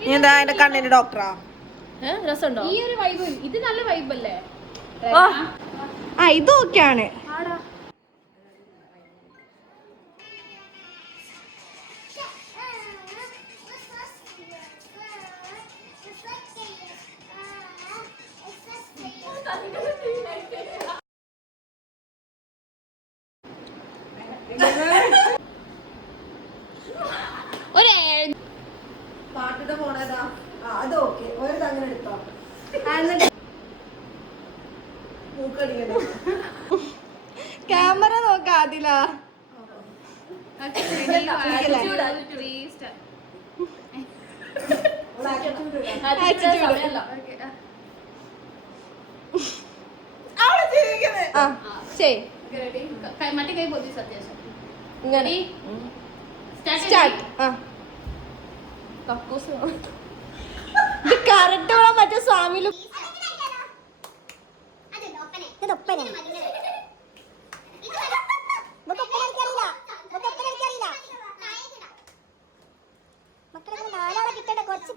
നീ എന്താ എന്റെ കണ്ണിന്റെ ഡോക്ടറാ? രസമുണ്ടോ? ഈ ഒരു വൈബ് ഇത് നല്ല വൈബല്ലേ? ആ ഇത് ഓക്കെയാണ്. പാട്ടിട്ട് പോണതാ അത് ഓക്കെ. ഒരു അങ്ങനെ എടുത്തോ. ക്യാമറ നോക്കാതില്ല. മറ്റേ കൈ പൊതി സത്യാവശ്യം കറക്റ്റ് മറ്റേ സ്വാമിയിലും മക്കളെ നാലാളെ കിട്ടട്ടെ കുറച്ച്